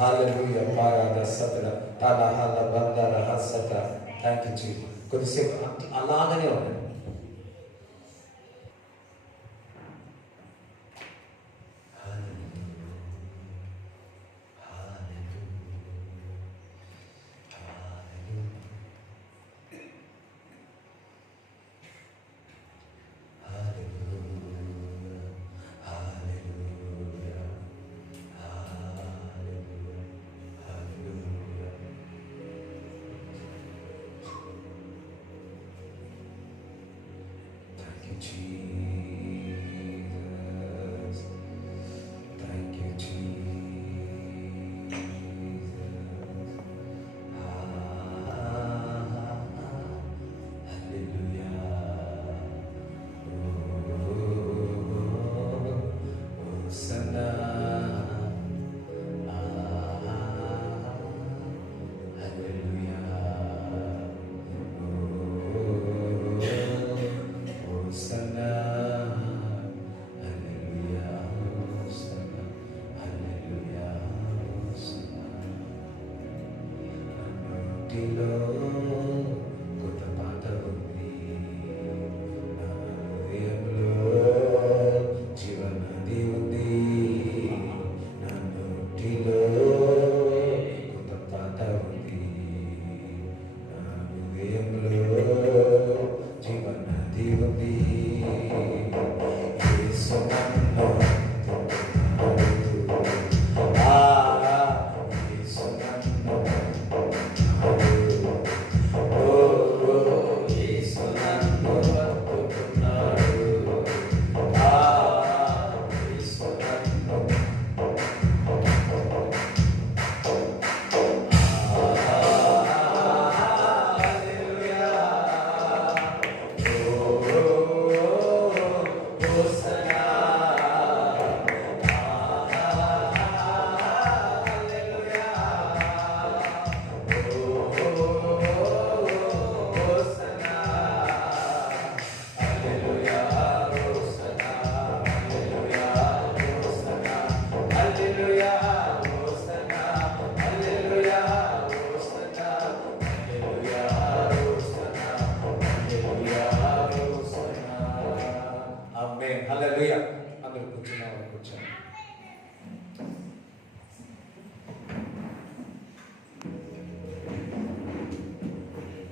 హల్లెలూయా పారాద సతర తలహల బందర హసత. Thank you Jesus. కొద్దిసేపు అలాగనే ఉండండి.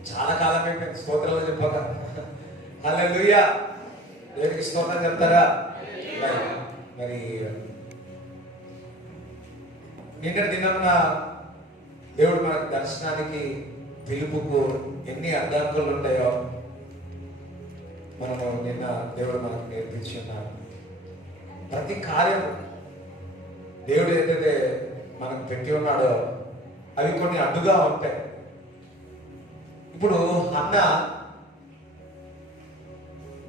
చాలా కాలం అయిపోయింది స్తోత్రాలు చెప్పక. హల్లెలూయా. దేవునికి స్తోత్రం చెప్తారా? మరి నిన్నటి దినమున దేవుడు మనకు దర్శనానికి పిలుపుకు ఎన్ని అడ్డంకులు ఉంటాయో మనము నిన్న దేవుడు మనకు నేర్పించి ఉన్నాడు. ప్రతి కార్యం దేవుడు ఏదైతే మనకు పెట్టి ఉన్నాడో అవి కొన్ని అడ్డుగా ఉంటాయి. ఇప్పుడు అన్న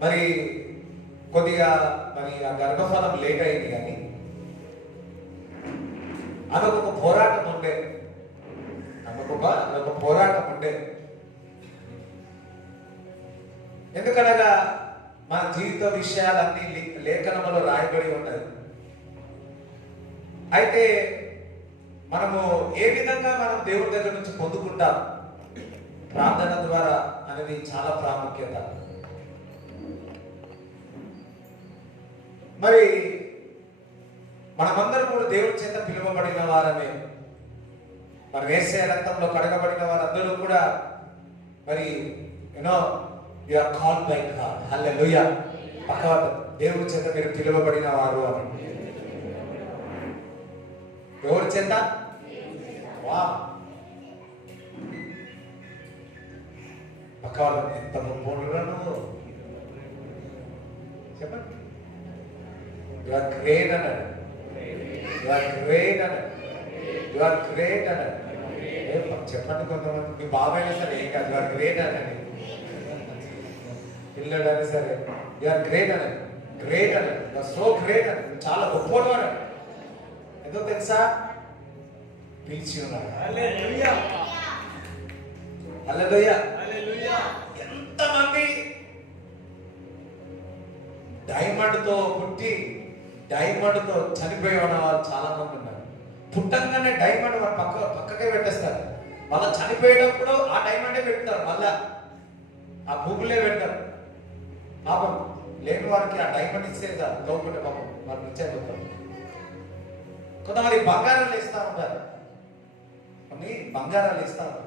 మరి కొద్దిగా మరి ఆ గర్భఫలం లేట్ అయింది, కానీ అదొక పోరాటం ఉండే, అదొక పోరాటం ఉండే. ఎందుకనగా మన జీవిత విషయాలన్నీ లేఖనములో రాయబడి ఉన్నది. అయితే మనము ఏ విధంగా మనం దేవుడి దగ్గర నుంచి పొందుకుంటాం ప్రార్థన ద్వారా అనేది చాలా ప్రాముఖ్యత. మరి మనమందరం కూడా దేవుడి చేత పిలువబడిన వారమే. మరి యేసయ్య రక్తంలో కడగబడిన వారందరూ కూడా మరి you know you are called by God. Hallelujah. పక్కవారు దేవుడి చేత మీరు పిలువబడిన వారు అని. ఎవరి చేత? వా పక్కవారు ఎంత గొప్ప నువ్వు చెప్పండి. యు ఆర్ గ్రేట్ అన్నాడు. యు ఆర్ గ్రేట్ అన్నాడు. యు ఆర్ గ్రేట్ అన్నాడు. చెప్పండి. కొంతమంది మీ బాబాయ్ సరే ఏం కాదు, యు ఆర్ గ్రేట్ అన్నాడు. పిల్లడు అని సరే యు ఆర్ గ్రేట్ అన్నాడు. గ్రేట్ అన్నాడు. యు ఆర్ సో గ్రేట్ అన్నాడు. చాలా గొప్పవాడు అన్నాడు. ఎంతో తెలుసా? పిలిచి ఉన్నాడు. హల్లెలూయా. హల్లెలూయా. ఎంతమంది డైమండ్ తో పుట్టి డైమండ్ తో చనిపోయి ఉన్న వాళ్ళు చాలా మంది ఉన్నారు. పుట్టంగానే డైమండ్ వాడు పక్కకే పెట్టేస్తారు. మళ్ళీ చనిపోయేటప్పుడు ఆ డైమండే పెడతారు, మళ్ళా ఆ భూములే పెడతారు. పాపం లేని వారికి ఆ డైమండ్ ఇచ్చేదా గవర్నమెంట్ పాపం వాళ్ళు ఇచ్చేపోతారు. కొంతమంది బంగారాలు ఇస్తా ఉంటారు, కొన్ని బంగారాలు ఇస్తా ఉంటారు.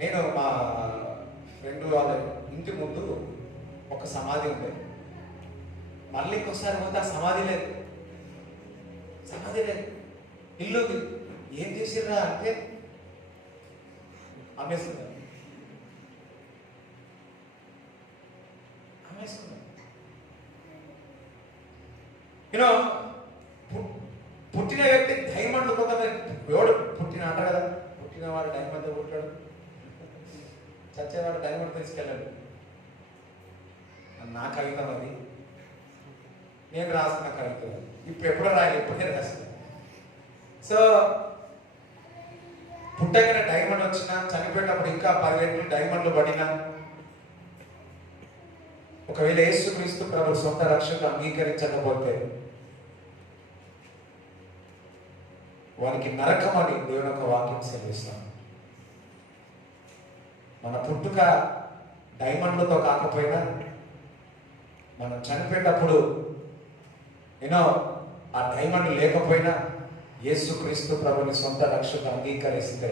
నేను మా ఫ్రెండ్ వాళ్ళ ఇంటి ముందు ఒక సమాధి ఉంది. మళ్ళీ ఇంకొకసారి పోతే ఆ సమాధి లేదు, సమాధి లేదు. ఇల్లు ఏం చేసిర్రా అంటే అమ్మేస్తున్నారు. యూనో పుట్టిన వ్యక్తి డైమండ్ కొంతమంది ఎవడు పుట్టిన అంటారు కదా, పుట్టిన వాడు డైమండ్ పుట్టాడు, చచ్చేవాడు డైమండ్ తీసుకెళ్ళాడు. నా కవిత అది, నేను రాసిన కవిత. ఇప్పుడు ఎప్పుడో రాయాలి, ఎప్పుడే రాసిన. సో పుట్టగానే డైమండ్ వచ్చినా, చనిపోయేటప్పుడు ఇంకా 10 రెట్లు డైమండ్లు పడినా, ఒకవేళ యేసుక్రీస్తు ప్రభు సొంత రక్షణ అంగీకరించకపోతే వారికి నరకం అని దేవుని యొక్క వాక్యం సెలవిస్తాం. మన పుట్టుక డైమండ్లతో కాకపోయినా, మనం చనిపోయేటప్పుడు ఆ డైమండ్ లేకపోయినా యేసుక్రీస్తు ప్రభుని సొంత రక్షణ అంగీకరిస్తే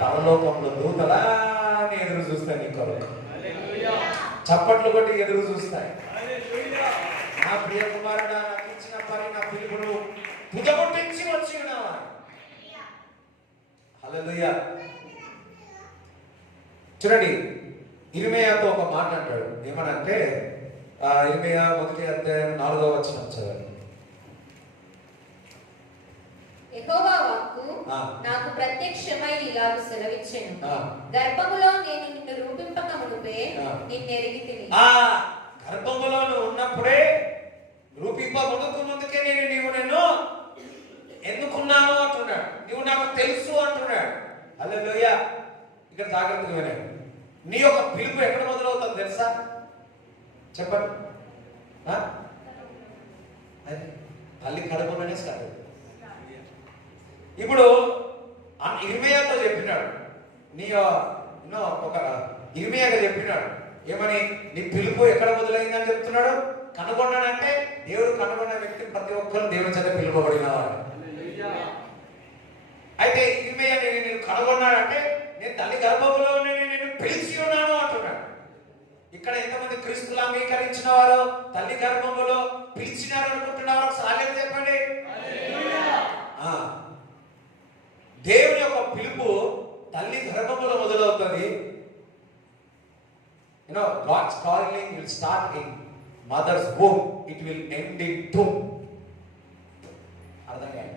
పరలోకంలో దూతలాని ఎదురు చూస్తాయి, నీ కొరకు చప్పట్లు కొట్టి ఎదురు చూస్తాయి. నా ప్రియ కుమారుడా, నాకు ఇచ్చిన పని, నా పిలుపును పుజగొట్టించి వచ్చి ఉన్నావా? హల్లెలూయా. చూడండి, ఇర్మీయాతో ఒక మాట అంటాడు. ఏమనంటే ఇర్మీయా 1:4 చదవండి. యెహోవా వాక్కు నాకు ప్రత్యక్షమై ఇలాగు సెలవిచ్చెను, గర్భములో నేను నిన్ను రూపింపక మునుపే నిన్ను ఎరిగితిని. గర్భములో నువ్వు ఉన్నప్పుడే, రూపింప ముందుకే నేను ఎన్నుకున్నాను అంటున్నాడు. నువ్వు నాకు తెలుసు అంటున్నాడు. హల్లెలూయా. ఇక్కడ జాగ్రత్తగా వినండి. నీ యొక్క పిలుపు ఎక్కడ మొదలవుతుంది తెలుసా? చెప్పండి. తల్లి కడుపులోనే స్టార్ట్ అవుతుంది. ఇప్పుడు ఇర్మీయాతో చెప్పినాడు, ఒక ఇర్మీయాగా చెప్పినాడు. ఏమని? నీ పిలుపు ఎక్కడ మొదలైందని చెప్తున్నాడు. కనుగొన్నాడంటే దేవుడు కనుగొన్న వ్యక్తి ప్రతి ఒక్కరు దేవుని చేత పిలువబడిన వాడు. అయితే ఇర్మీయా నేను కనుగొన్నాడంటే నేను తల్లి గర్భంలోనే నేను పిలిచి ఉన్నాను అంటున్నాడు. ఇక్కడ ఎంతమంది క్రీస్తులు అంగీకరించిన వారు తల్లి గర్భంలో పిలిచినారు అనుకుంటున్నారు? ఒకసారి చెప్పండి. దేవుని యొక్క పిలుపు తల్లి గర్భంలో మొదలవుతుంది. God's calling will start in mother's womb. It will end in tomb. అర్థం కాదు.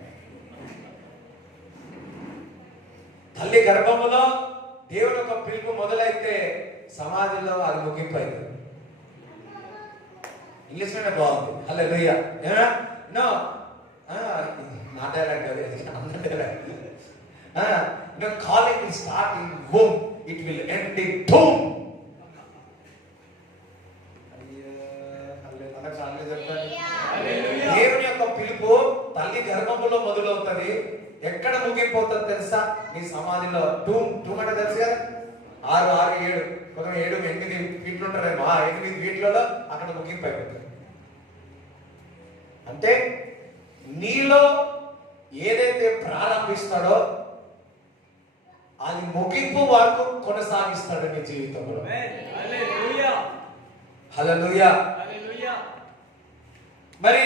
తల్లి గర్భములో దేవుని యొక్క పిలుపు మొదలైతే సమాధిలో అది ముగింపు అవుతుంది. ఇంగ్లీష్ లోనే బాగుంది. హల్లెలూయా. నా డైలాగ్ అందరి dialogue. Calling will start in womb. It will end in tomb. దేవుని యొక్క పిలుపు తల్లి గర్భములో మొదలవుతుంది. ఎక్కడ ముగిపోతుంది తెలుసా? నీ సమాధిలో. టూమ్ అంటే తెలుసు కదా, 6, 7 కొంచెం 7, 8 ఫీట్లు ఉంటారేమో. 8 ఫీట్లలో అక్కడ ముగింపు అయిపోతుంది. అంటే నీలో ఏదైతే ప్రారంభిస్తాడో అది ముగింపు వరకు కొనసాగిస్తాడు నీ జీవితంలో. హల్లెలూయా. మరి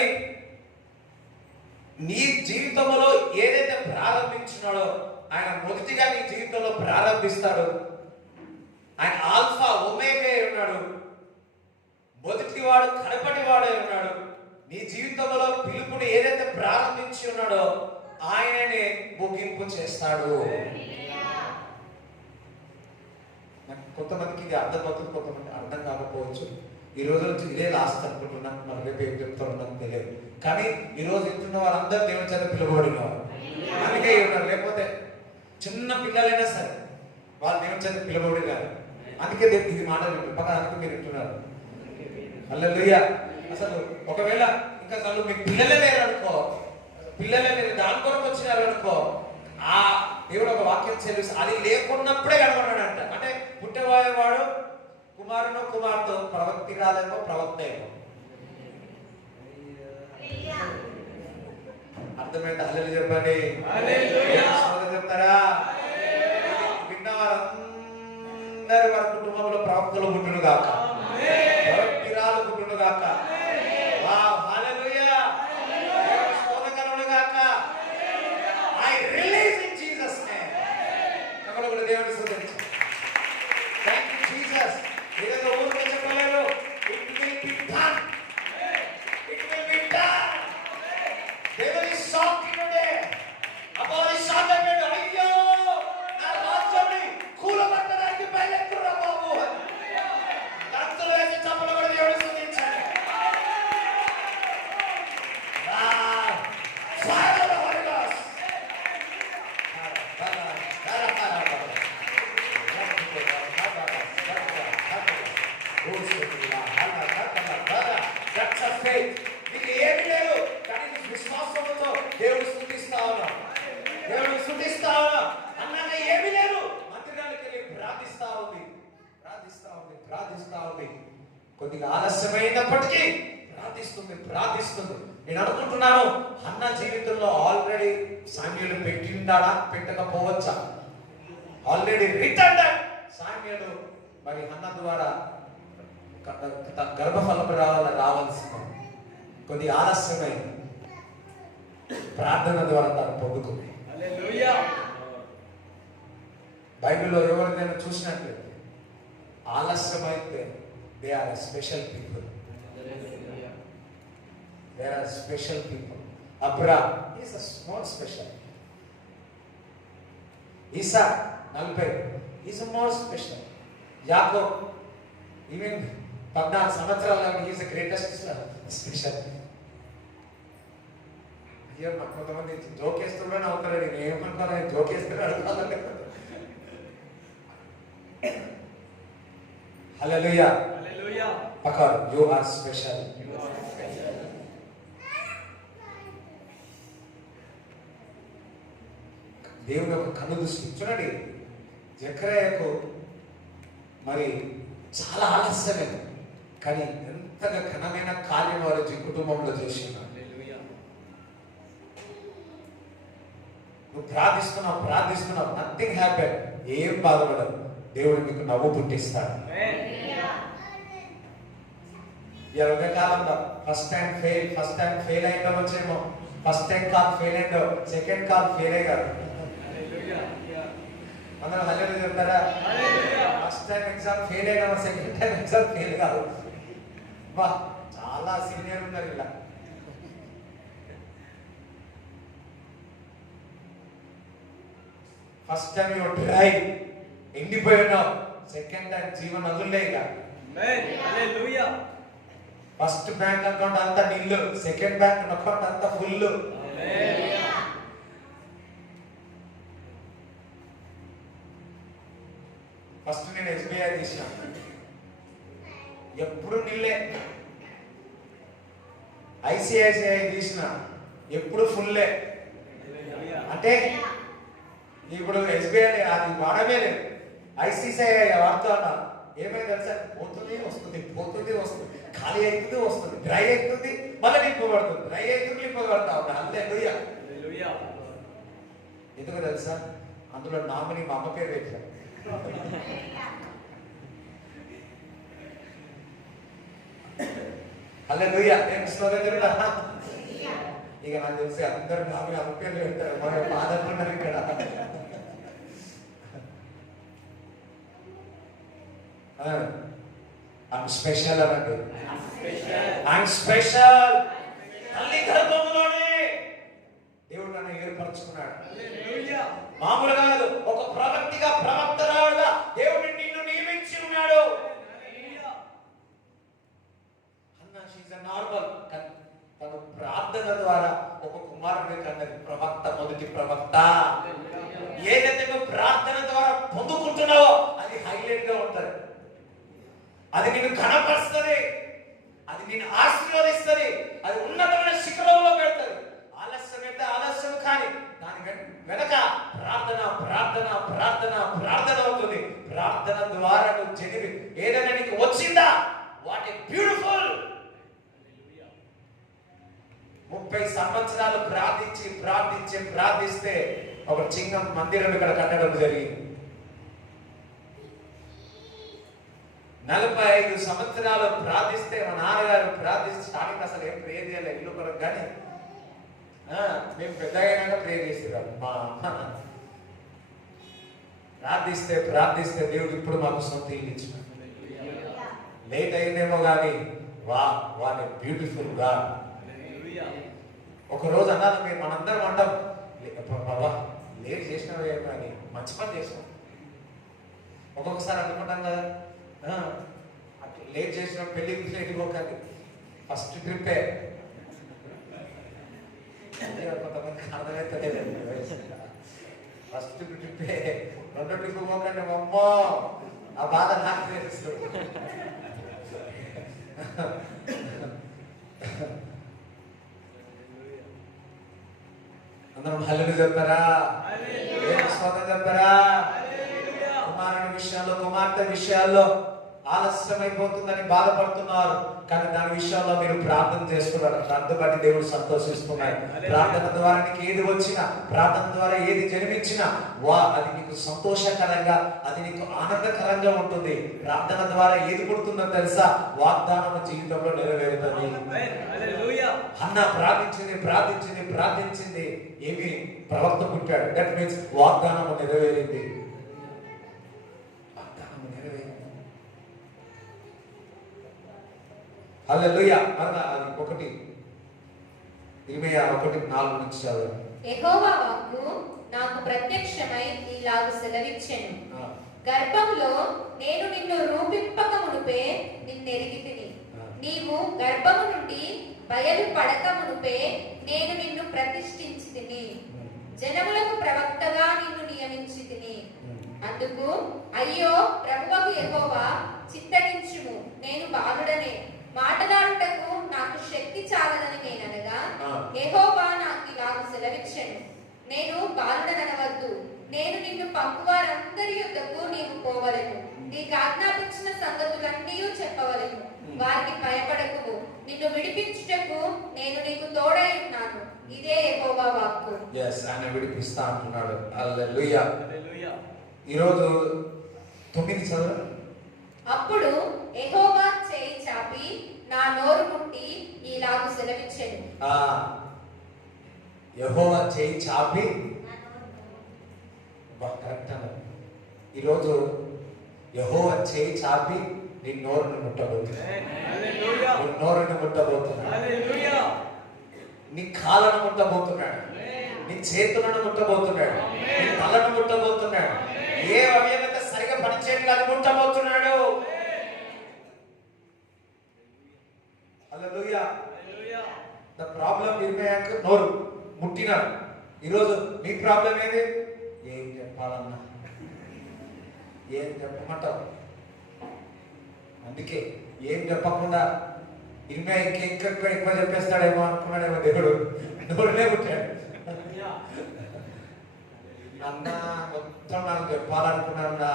నీ జీవితంలో ఏదైతే ప్రారంభించినాడో ఆయన మొదటిగా నీ జీవితంలో ప్రారంభిస్తాడు. ఆయన ఆల్ఫా ఒమేగా ఉన్నాడు. మొదటి వాడు కడపటి వాడే ఉన్నాడు. నీ జీవితంలో పిలుపుని ఏదైతే ప్రారంభించి ఉన్నాడో ఆయననే ముగింపు చేస్తాడు. కొంతమందికి ఇది అర్థమవుతుంది, కొంతమంది అర్థం కాకపోవచ్చు. ఈ రోజు నుంచి ఇదే లాస్ట్ అనుకుంటున్నాం. మనం రేపు ఏం చెప్తాం తెలియదు. కానీ ఈ రోజు ఇంటున్న వారందరూ దేవుని చేత పిలువబడిన వారు. అందుకే ఉన్నారు. లేకపోతే చిన్న పిల్లలైనా సరే వాళ్ళు దేవుని చేత పిలువబడినారు. అందుకే ఇది మాట వింటారు. అందుకే మీరు వింటున్నారు. హల్లెలూయా. అసలు ఒకవేళ ఇంకా అసలు మీకు పిల్లలే లేరనుకో, పిల్లలే మీరు దాని కొరకు వచ్చినారు అనుకో, ఆ దేవుడు ఒక వాక్యం చెల్లిసి అది లేకున్నప్పుడే కనుగొన్నాడంట. అంటే పుట్టబోయేవాడు కుమారునో కుమార్తె, ప్రవక్తిరాలేమో ప్రవక్త ఏమో. అర్థమైంది? హల్లెలూయా చెప్పండి. చెప్తారా? విన్న వారందరి వారి కుటుంబంలో ప్రవక్తలు పుట్టును గాక, ప్రవక్తిరాలు పుట్టును గాక. హల్లెలూయా, స్తోత్రం కలుగును గాక. I release in Jesus name. కమలగుడు దేవుని స్తుతించు. Thank you Jesus. ఏదో ఊరికే చెప్పలేదు. It will be done. It will be done. Devil is shocking today. అపోలి షాక్ అయ్యాడు. అయ్యో నా రాజ్యాన్ని కూలబట్టడానికి బయలుదేరురా బాబు. దంతులు వేసి చప్పలు కూడా దేవుని స్తుతించండి. Fire of the Holy Ghost. That's a faith. నీకు ఏమీ లేదు కానీ నీ విశ్వాసంతో దేవుడు స్తుతిస్తా ఉన్నావు, దేవుడు స్తుతిస్తా ఉన్నావు. అన్నాక ఏమీ లేదు, మందిరానికి వెళ్ళి ప్రార్థిస్తా ఉంది. కొద్దిగా ఆలస్యమైనప్పటికీ ప్రార్థిస్తుంది. నేను అనుకుంటున్నాను హన్నా జీవితంలో ఆల్రెడీ సామ్యూలు పెట్టిండాడా, పెట్టకపోవచ్చా? ఆల్రెడీ రిటర్న్ సామ్యూలు మరి హన్నా ద్వారా గర్భఫలం రావాల్సిన కొద్దిగా ఆలస్యమైంది. ప్రార్థన ద్వారా తను పొందుకుంది. బైబిల్లో ఎవరిదైనా చూసినట్లయితే ఆలస్యమైతే they are special people. There are special people. Abraham is a small special. Isaac 40 is a more special. Jacob even 14 సంవత్సరాలు he is the greatest special. అయ్యో కొంతమంది జోకేస్తున్నాను అవుతారు. నేను ఏమనుకోను, జోకేస్తున్నాడు. హల్లెలూయా. పక్కన you are special. దేవుని యొక్క కన్ను దృష్టి చూడండి. జకర్యాకు మరి చాలా ఆలస్యమైంది కానీ ఎంతగా ఘనమైన కార్యం వారి కుటుంబంలో చేస్తున్నారు. నువ్వు ప్రార్థిస్తున్నావు నథింగ్ హ్యాపెన్. ఏం బాధపడదు, దేవుడు నీకు నవ్వు పుట్టిస్తాడు. ఈ కాలంలో ఫస్ట్ టైం ఫెయిల్ అయ్యడం వచ్చేమో. ఫస్ట్ టైం కాల్ ఫెయిల్ అయ్యో, సెకండ్ కాల్ ఫెయిల్ అయ్యారు. అందరూ హల్లెలూయా చెప్తారా? ఫస్ట్ టైం ఎగ్జామ్ ఫెయిల్ అయినా సెకండ్ టైం ఎగ్జామ్ ఫెయిల్ కాదు. బా చాలా సీనియర్ ఉన్నారు ఇలా. ఫస్ట్ టైం యూ ట్రై ఎండిపోయి ఉన్నావు, సెకండ్ టైం జీవన నదులే ఇక. ఫస్ట్ బ్యాంక్ అకౌంట్ అంతా నిల్లు, సెకండ్ బ్యాంక్ అకౌంట్ అంతా ఫుల్. ఫస్ట్ నేను ఎస్బీఐ తీసిన, ఎప్పుడు నిల్లే. ఐసిఐసిఐ తీసిన, ఎప్పుడు ఫుల్లే. అంటే ఇప్పుడు ఎస్బీఐ అది వాడమే లేదు, ఐసిఐసిఐ వాడుతూ ఉన్నా. ఏమైంది తెలుసా? పోతుంది వస్తుంది, ఖాళీ అవుతుంది వస్తుంది, డ్రై అవుతుంది మళ్ళీ నింపబడుతుంది, డ్రై అవుతుంది నింపబడతా ఉన్నా. హల్లెలూయా. ఎందుకు తెలుసా? అందులో నామినీ మా అమ్మ పేరు పెట్టారు. హల్లెలూయా. ఇక నాకు తెలిసి అందరు నామినీ అమ్మ పేరు పెడతారు. మన బాధపడుతున్నారు ఇక్కడ. ఐఎమ్ స్పెషల్ అనండి. I'm special. తల్లి గర్భంలోనే దేవుడు నన్ను ఏర్పరచుకున్నాడు. మామూలుగా కాదు, ఒక ప్రవక్తిగా ప్రవక్తరాలుగా దేవుడు నిన్ను నియమించి ఉన్నాడు. అన్నా షీజ్ ఎ నార్మల్. తను ప్రార్థన ద్వారా ఒక కుమారుని కన్నది. ప్రవక్త, మొదటి ప్రవక్త. ఏదైతే నువ్వు ప్రార్థన ద్వారా పొందుకుంటున్నావో అది హైలైట్ గా ఉంటది. అది నిన్ను ఘనపరుస్తుంది, అది నిన్ను ఆశీర్వదిస్తుంది, అది ఉన్నతమైన శిఖరంలో పెడుతుంది. ఆలస్యం అయితే వెనక ప్రార్థన ప్రార్థన ప్రార్థన ప్రార్థన అవుతుంది. ప్రార్థన ద్వారా నువ్వు చెదిరి ఏదైనా నీకు వచ్చిందా? What a beautiful. 30 సంవత్సరాలు ప్రార్థించి ప్రార్థించి ప్రార్థిస్తే ఒక చిన్న మందిరం ఇక్కడ కట్టడం జరిగింది. 45 సంవత్సరాలు ప్రార్థిస్తే మా నాన్నగారు ప్రార్థిస్తే స్టార్టింగ్ అసలు ఏం ప్రేర్ చేయాలి ఇల్లు కొరకు, కానీ మేము పెద్దగా అయినాక ప్రేర్ చేసేవాళ్ళం. మా అమ్మ ప్రార్థిస్తే ప్రార్థిస్తే దేవుడు ఇప్పుడు మాకు సొంత ఇల్లు ఇచ్చిన. లేట్ అయిందేమో కానీ వాట్ ఏ బ్యూటిఫుల్ గాడ్. ఒక రోజు అన్నారు మీరు మనందరం అంటాం బాబా లేట్ చేసినవే కానీ మంచి పని చేసినాం. ఒక్కొక్కసారి అనుకుంటాం కదా అట్లా లేట్ చేసిన పెళ్ళికి లేట్ పోకండి, ఫస్ట్ ట్రిప్పే. కొంతమందికి అర్థమవుతలేదండి, ఫస్ట్ ట్రిప్పే, రెండో ట్రిప్ పోకండి. అమ్మో ఆ బాధ నాకు తెలుసు. అందరం హల్లెలూయా చెప్తారా? స్వాగతం చెప్తారా? కుమారుని విషయాల్లో కుమార్తె విషయాల్లో ఆలస్యం అయిపోతుందని బాధపడుతున్నారు, కానీ దాని విషయాల్లో మీరు ప్రార్థన చేస్తున్నారు. దాన్ని బట్టి దేవుడు సంతోషిస్తున్నాడు. ప్రార్థన ద్వారా నీకు ఏది వచ్చినా, ప్రార్థన ద్వారా ఏది జన్మించినా అది నీకు సంతోషకరంగా, అది నీకు ఆనందకరంగా ఉంటుంది. ప్రార్థన ద్వారా ఏది పుడుతుందో తెలుసా? వాగ్దానం జీవితంలో నెరవేరుతుంది. అన్న ప్రార్థించింది ప్రార్థించింది ప్రార్థించింది, ఏమి ప్రవక్త పుట్టాడు. దట్ మీన్స్ వాగ్దానము నెరవేరింది. వాగ్దానము నెరవేరింది. హల్లెలూయా. మరలా అది 1:21-4 నుంచి చదవండి. యెహోవా వాక్కు నాకు ప్రత్యక్షమై ఇలాగు సెలవిచ్చెను. గర్భంలో నేను నిన్ను రూపింపక మునుపే నిన్నెరిగితిని. నీవు గర్భము నుండి బయలు పడక మునుపే నేను నిన్ను ప్రతిష్ఠించితిని. జనములకు ప్రవక్తగా నిన్ను నియమించితిని. అందుకు అయ్యో ప్రభువకు యెహోవా చిత్తగించుము, నేను బాలుడనే, మాటలాడుటకు నాకు శక్తి చాలదని నేననగా యెహోవా నాకు ఇలాగు సెలవిచ్చెను. నేను బాలుడనవద్దు, నేను నిన్ను పంపువారందరి యొద్దకు నీవు పోవలెను. నీకు ఆజ్ఞాపించిన సంగతులన్నీ చెప్పవలెను. వారికి భయపడకు, నిన్ను విడిపించుటకు నేను నీకు తోడై ఉన్నాను. ఇదే యెహోవా వాక్కు. yes, ఆయన విడిపిస్తా అంటున్నాడు. హల్లెలూయా. ఈరోజు 9 చదవండి. అప్పుడు యెహోవా చేయి చాపి నా నోరు ముట్టి ఇలాగు సెలవిచ్చెను. యెహోవా చేయి చాపి కరెక్ట్ అన్నారు. ఈరోజు యెహోవా చేయి చాపి నీ నోరుని ముట్టబోతున్నాడు. నీ నోరుని ముట్టబోతున్నాడు. నీ కాళ్ళను ముట్టబోతున్నాడు. నీ చేతులను ముట్టబోతున్నాడు. నీ తలను ముట్టబోతున్నాడు. ఏ అవయవత సరిగా పనిచేయట్లేదు అది ముట్టబోతున్నాడు. హల్లెలూయా. ద ప్రాబ్లం ఇర్మయాకు నోరు ముట్టినాడు. ఈరోజు మీ ప్రాబ్లం ఏది? ఏం చెప్పాలన్నా, ఏం చెప్పమంటావు? అందుకే ఏం చెప్పకుండా ఇర్మయా ఎక్కువ చెప్పేస్తాడేమో అనుకున్నాడేమో దేవుడు. నోరునే ముట్టాడు. అన్నా మొత్తం నాకు చెప్పాలనుకున్నా,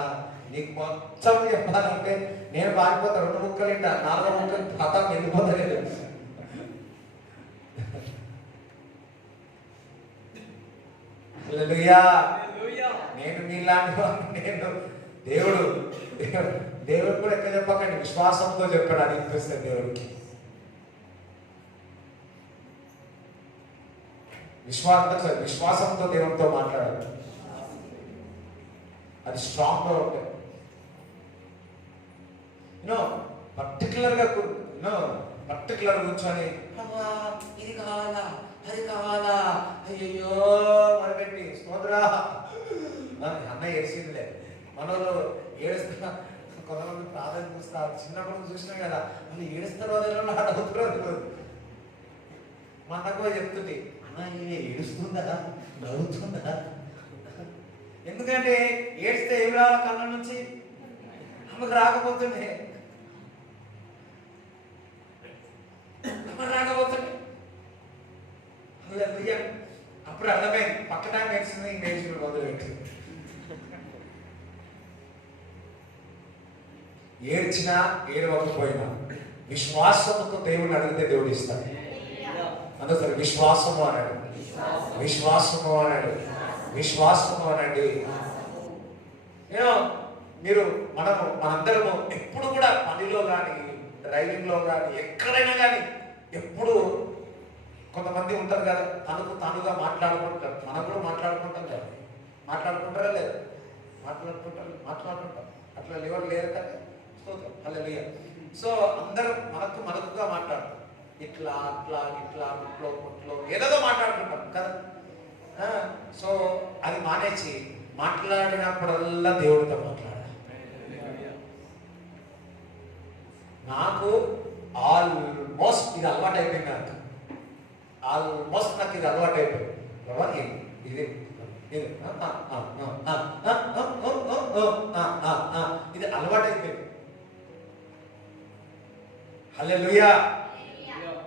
నీకు మొత్తం చెప్పాలంటే నేను పారిపోతా. 2 ముక్కలు ఇంట 4వ ముక్కలు కథ వెళ్ళిపోతలేదు. హల్లెలూయా. నేను మీలాంటి నేను దేవుడు కూడా ఎక్కడ చెప్పకండి, విశ్వాసంతో చెప్పాడు. అది అనిపిస్తుంది దేవుడికి. విశ్వాసంతో దేవుడితో మాట్లాడాలి. అది స్ట్రాంగ్ గా ఉంటుంది. పర్టికులర్ కూర్చొని ఇది కావాలా అది కావాలా అయ్యో మరపెట్టి స్తోత్రా అన్న ఏడ్చిందిలే. మనలో ఏడుస్తా, కొంతమంది ప్రార్థన చూస్తారు. చిన్నప్పుడు చూసినా కదా, వాళ్ళు ఏడుస్తారో అదే అడుగుతారో తెలియదు. మా అన్నకు చెప్తుంది, అన్న ఏడుస్తుందా నవ్వుతుందా? ఎందుకంటే ఏడ్స్తే ఏమి రావాలి కళ్ళ నుంచి? ఆమెకు రాకపోతుండే, రాకపోతుండే. అప్పుడు అర్థమైంది. పక్క టైం ఏడ్చినా ఏడవకపోయినా విశ్వాసముతో దేవుడిని అడిగితే దేవుడు ఇస్తాడు. అందుకే విశ్వాసము అన్నాడు, విశ్వాసము అన్నాడు, విశ్వాసము అనండి. మీరు మనందరము ఎప్పుడు కూడా పనిలో కానీ డ్రైవింగ్లో కానీ ఎక్కడైనా కానీ ఎప్పుడు కొంతమంది ఉంటారు కదా, తనకు తానుగా మాట్లాడుకుంటారు. మనం కూడా మాట్లాడుకుంటాం కదా, మాట్లాడుకుంటారా లేదా? మాట్లాడుకుంటాం. అట్లా ఎవరు లేరు కదా, స్తోత్రం, హల్లెలూయా. సో అందరూ మనకుగా మాట్లాడతాం. ఇట్లా ముట్లో ఏదో మాట్లాడుకుంటాం కదా. సో అది మానేసి మాట్లాడినప్పుడల్లా దేవుడితో మాట్లాడాలి. నాకు ఆల్మోస్ట్ ఇది అలవాటు అయిపోయింది. నాకు ఇది అలవాటు అయిపోయింది. ఇది ఇది అలవాటు అయిపోయింది. హల్లెలూయా.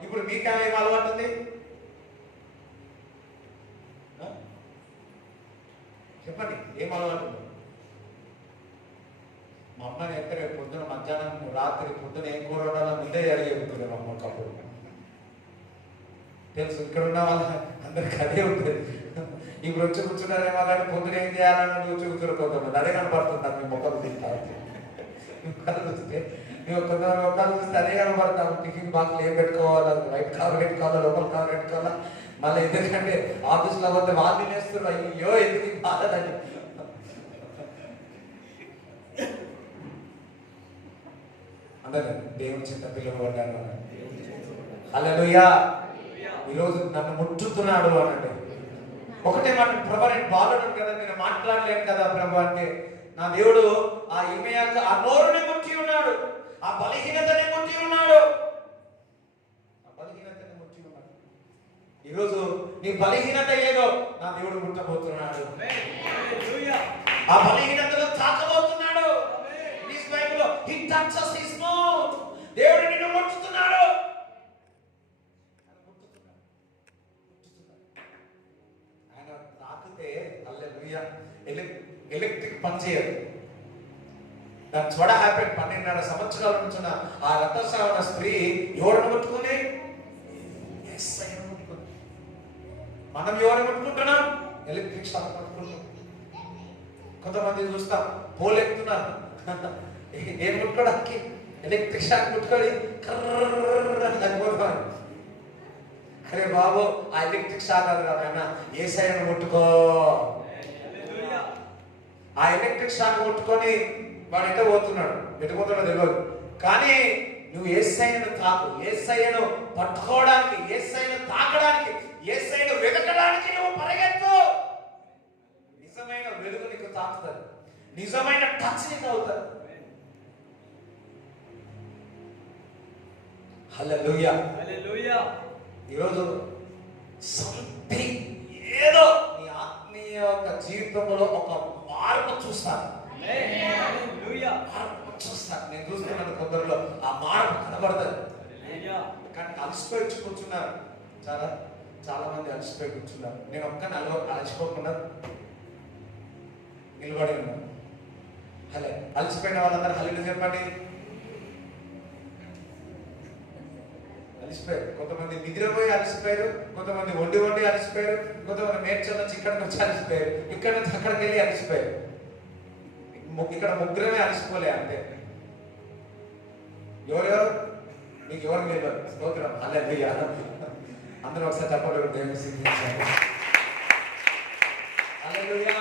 ఇప్పుడు మీకేమేం అలవాటు ఉంది చెప్పండి, ఏం అలవాటు ఉంది? మా అమ్మని ఎక్కడ పొద్దున మధ్యాహ్నం రాత్రి పొద్దున ఏం కూర ఉండాలో ముందే అడిగేస్తుంది మా అమ్మ. కప్పుడు తెలుసు, ఇక్కడ ఉన్న వాళ్ళ అందరికి అదే ఉంటుంది. ఇప్పుడు వచ్చి కూర్చున్నారేమో కానీ పొద్దున ఏం చేయాలని వచ్చి కూర్చోకపోతుంది. అదే కనపడుతుంది మీ మొక్కలు తింటా చూస్తే. మేము కొందరు మొక్కలు చూస్తే అదే కనపడతాము. టిఫిన్ బాక్స్లు ఏం పెట్టుకోవాలా, వైట్ కవర్ పెట్టుకోవాలా, లోపల కవర్ పెట్టుకోవాలా. మళ్ళీ ఎందుకంటే ఆఫీస్లో పోతే వాళ్ళు తినేస్తున్నారు. అయ్యో ఎందుకు బాధని. అందరూ దేవుని చింత పిలువబడ్డాను. హల్లెలూయా. ఈరోజు నన్ను ముట్టుతున్నాడు అనండి. ఒకటే మాట, ప్రభా నేను బాధపడను కదా, నేను మాట్లాడలేను కదా ప్రభా అంటే, నా దేవుడు ఆ ఇర్మీయాకు ఆ నోరుని ముట్టి ఉన్నాడు, ఆ బలహీనతని ముట్టి ఉన్నాడు. ఈరోజు నీ బలహీనత ఏదో నా దేవుడు ముట్టబోతున్నాడు. ఆ బలహీనతను తాకబోతున్నాడు. దేవుడు నిన్ను ముట్టుతున్నాడు. ఆయన తాకితే హల్లెలూయా ఎలక్ట్రిక్ పని చేయదు. That's what happened. 12.5 సంవత్సరాల నుంచి ఆ రక్తస్రావణ స్త్రీ ఎవరిని ముట్టుకుని? మనం ఎవరిని ముట్టుకుంటున్నాం? Electric shock పట్టుకుంటున్నాం. కొంతమంది చూస్తాం పోలెత్తున్నారు. ఏం ముట్టుకోవడానికి? ఎలక్ట్రిక్ షాక్ ముట్టుకొని చనిపోతాను. అరే బాబు, ఆ ఎలక్ట్రిక్ షాక్ అది కాదన్నా, యేసయ్యను ముట్టుకో. ఆ ఎలక్ట్రిక్ షాక్ ముట్టుకొని వాడు ఎటు పోతున్నాడో తెలియదు, కానీ నువ్వు యేసయ్యను తాకు. యేసయ్యను పట్టుకోవడానికి, యేసయ్యను తాకడానికి, యేసయ్యను వెతకడానికి నువ్వు పరిగెత్తు. నిజమైన వెలుగు నీకు తాకుతుంది, నిజమైన టచ్ నీకు అవుతుంది. హల్లెలూయా. ఈరోజు సంథింగ్ ఏదో నీ ఆత్మీయ జీవితంలో ఒక మార్పు చూస్తాను. నేను చూస్తున్నాను కొందరిలో ఆ మార్పు కనబడుతుంది. కానీ అలసిపోయి కూర్చున్నారు, చాలా మంది అలసిపోయి కూర్చున్నారు. నేను ఒక్కని అలసిపోకుండా నిలబడి ఉన్నాను. హలే అలసిపోయిన వాళ్ళందరూ హల్లెలూయా చెప్పండి. అలసిపోయారు. కొంతమంది నిద్రపోయి అలసిపోయారు, కొంతమంది వండి అలసిపోయారు, కొంతమంది మేడ్చల్ నుంచి ఇక్కడికి వచ్చి అలసిపోయారు, ఇక్కడ నుంచి అక్కడికి వెళ్ళి అలసిపోయారు. ఇక్కడ ముగ్గురమే అలసిపోలే అంతే. ఎవరెవరు మీకు ఎవరు లేదు? స్తోత్రం, హల్లెలూయా. అందరూ ఒకసారి చెప్పండి, దేవుని స్తుతించండి. హల్లెలూయా.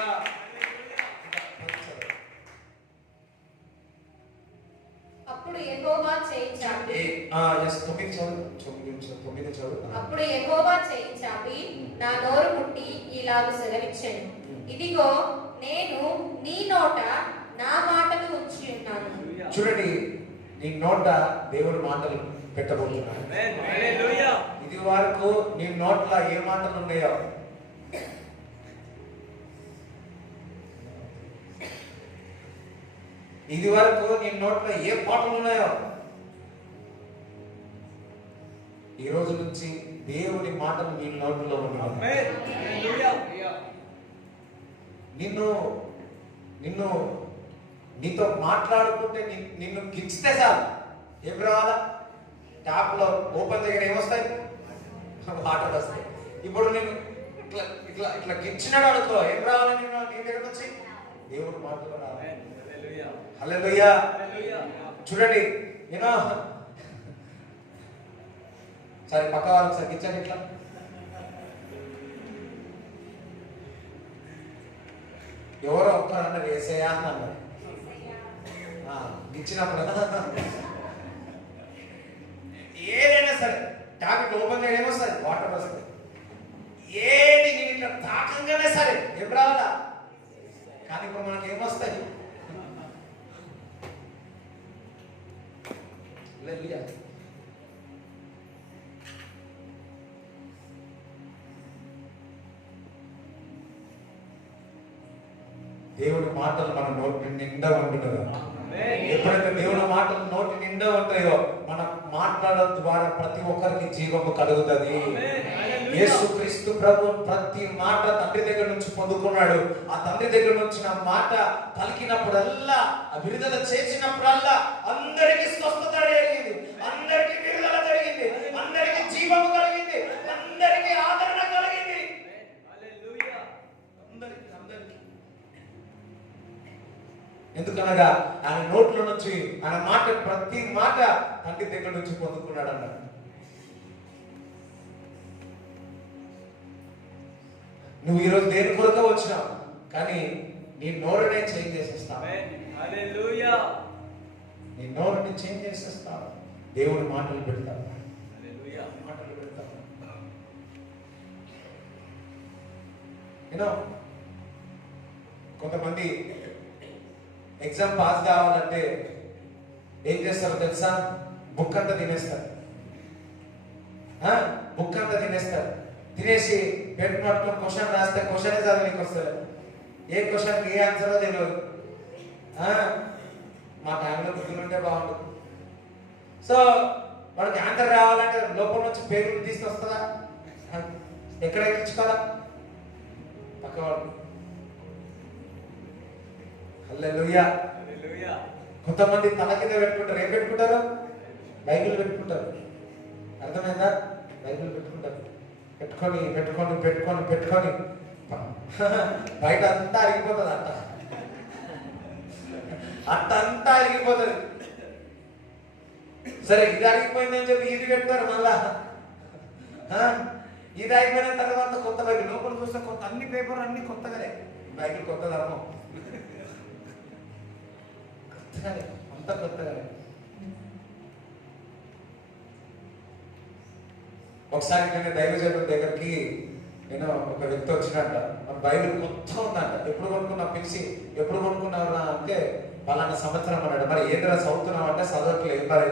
అప్పుడు యెహోవా చేయి చాపి, అప్పుడు యెహోవా చేయి చాపి నా నోరు ముట్టి ఇలాగు సెలవిచ్చెను, ఇదిగో నేను నీ నోట నా మాటలు ఉంచి ఉన్నాను. చూడండి, నీ నోట దేవుడి మాటలు పెట్టబోతున్నాడు. ఇది వరకు నీ నోట్లో ఏ మాటలు ఉన్నాయో, ఇది వరకు నీ నోట్లో ఏ పాటలు ఉన్నాయో, ఈ రోజు నుంచి దేవుని మాటలు నీ నోట్లో ఉన్నాయి. నిన్ను నీతో మాట్లాడుకుంటే నిన్ను గిచ్చితే చాలు ఏం రావాలా? ట్యాప్లో ఓపెన్ దగ్గర ఏమొస్తాయి? వాటర్ వస్తాయి. ఇప్పుడు నేను ఇట్లా ఇట్లా ఇట్లా గిచ్చినాడు అనుకో, ఏం రావాలి? నేను నీ దగ్గర నుంచి దేవుడు మాటలు రావాలి. హల్లెలూయా. చూడండి, నేను సరే పక్క వాళ్ళకి సరే గిచ్చాను ఇట్లా. ఎవరో ఒక్కరు అన్నారు ఏసయ్యా అని అన్నారు. ఇచ్చినప్పుడు ఏదైనా సరే ట్యాబ్లెట్ ఓపెన్ చేయడం ఏమొస్తుంది? వాటర్ వస్తుంది. ఏది నేను ఇట్లా తాకంగానే సరే ఏం రావాలా? కానీ ఇప్పుడు మనకి ఏమొస్తాయి? దేవుని మాటలు మన నోటి నిండా ఉంటున్నదా? ఎప్పుడైతే దేవుని మాటలు నోటి నిండా ఉంటాయో మన మాట్లాడడం ద్వారా ప్రతి ఒక్కరికి జీవము కలుగుతుంది. యేసుక్రీస్తు ప్రభు ప్రతి మాట తండ్రి దగ్గర నుంచి పొందుకున్నాడు. ఆ తండ్రి దగ్గర నుంచి నా మాట పలికినప్పుడల్లా, విడుదల చేసినప్పుడల్లా అందరికీ స్వస్థత జరిగింది, అందరికీ విడుదల జరిగింది, అందరికీ జీవము కలిగింది, అందరికీ ఆదరణ కలిగింది. ఎందుకనగా ఆయన నోట్లో నుంచి ఆయన మాట ప్రతి మాట తండ్రి దగ్గర నుంచి పొందుకున్నాడు అన్నాడు. నువ్వు ఈరోజు దేని కొరక వచ్చినావు, కానీ నీ నోరునే చేంజ్ చేసేస్తావు. నీ నోరుని చేంజ్ చేసేస్తావు. దేవుడి మాటలు పెడతావు, మాటలు పెడతావు. కొంతమంది ఎగ్జామ్ పాస్ కావాలంటే ఏం చేస్తారో తెలుసా? బుక్ అంతా తినేస్తారు. బుక్ అంతా తినేస్తారు. తినేసి పెట్టి పట్టుకొని క్వశ్చన్ రాస్తే క్వశ్చనే చదవడానికి వస్తారు. ఏ క్వశ్చన్కి ఏ ఆన్సరో తెలియదు. మా టైంలో గుర్తుంటే బాగుంటుంది. సో వాడికి ఆన్సర్ రావాలంటే లోపల నుంచి పేరు తీసుకొస్తుందా? ఎక్కడ ఎక్కించుకోవాలా? పక్కవాడు. హల్లెలూయా. కొంతమంది తల కింద పెట్టుకుంటారు. ఏం పెట్టుకుంటారు? బైబిల్ పెట్టుకుంటారు. అర్థమైందా? బైబిల్ పెట్టుకుంటారు. పెట్టుకొని పెట్టుకొని పెట్టుకొని పెట్టుకొని బయట అంతా అరిగిపోతుంది. అంతా అరిగిపోతుంది. సరే ఇది అరిగిపోయిందని చెప్పి ఇది పెడతారు. మళ్ళా ఇది అయిపోయిన తర్వాత కొత్త బైబిల్ లోపల చూస్తే కొత్త అన్ని పేపర్ అన్ని కొత్తగానే. బైబిల్ కొత్త ధర్మం కొత్తగానే, అంతా కొత్తగానే. ఒకసారి నేను దైవజనుడి దగ్గరికి ఒక వ్యక్తి వచ్చినట్ట. మన బైబిల్ కొత్త ఉందంట. ఎప్పుడు కొనుక్కున్నా పిలిచి, ఎప్పుడు కొనుక్కున్నావురా అంటే పలానా సంవత్సరం అన్నాడు. మరి ఏదైనా చదువుతున్నావు అంటే చదవట్లేదు. మరి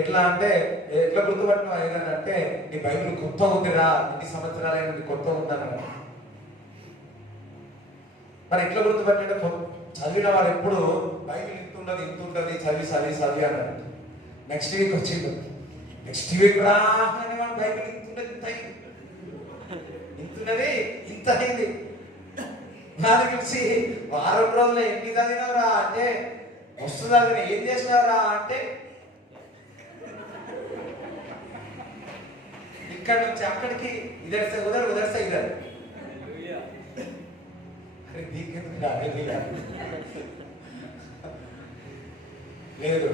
ఎట్లా అంటే ఎట్లా గుర్తుపట్టినావు ఏదైనా అంటే నీ బైబిల్ కొత్త ఉందిరా, ఇన్ని సంవత్సరాలైన కొత్త ఉందన్నాడు. మరి ఎట్లా గుర్తుపట్టినట్టే చదివిన వాడు ఎప్పుడు బైబిల్ ఇంత ఉంటుంది చదివి చదివి చదివి అన్నాడు. నెక్స్ట్ వీక్ వచ్చింది. నెక్స్ట్ వీక్ రాగానే వాడు బైబిల్ ఇంతున్నది ఇంత అయింది. నాకు తెలిసి వారం రోజులు ఎన్ని చదివినవరా అంటే వస్తు చదివిన ఏం చేసినవరా అంటే ఇక్కడ నుంచి అక్కడికి ఇదర్సే ఉదర్ ఉదర్సే ఇదర్. అరే దీనికి లేదు.